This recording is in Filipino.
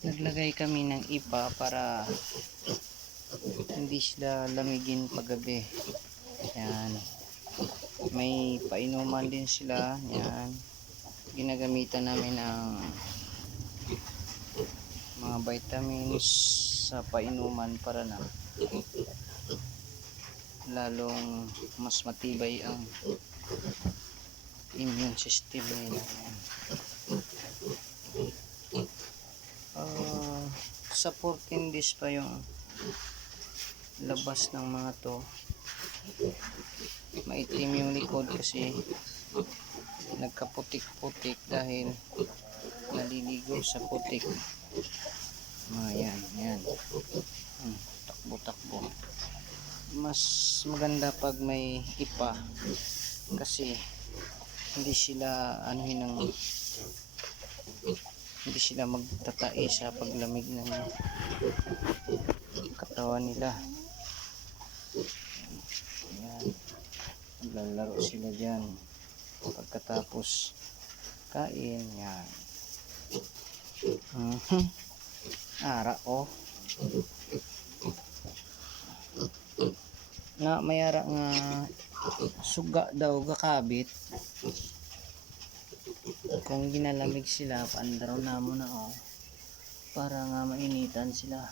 Naglagay kami ng ipa para hindi sila lamigin paggabi. Yan. May painuman din sila. Yan. Ginagamitan namin ng mga vitamins sa painuman para na lalong mas matibay ang immune system nila. Sa 14 days pa yung labas ng mga to. Maitim yung likod kasi nagkaputik-putik dahil naliligo sa putik. Yan. Takbo-takbo. Mas maganda pag may ipa kasi hindi sila hindi sila magtatae sa paglamig ng katawan nila. Ayan. Maglalaro sila dyan pagkatapos kain. Yan. Ara na mayara nga suga daw gakabit kung ginalamig sila paandaro na mo na para nga mainitan sila.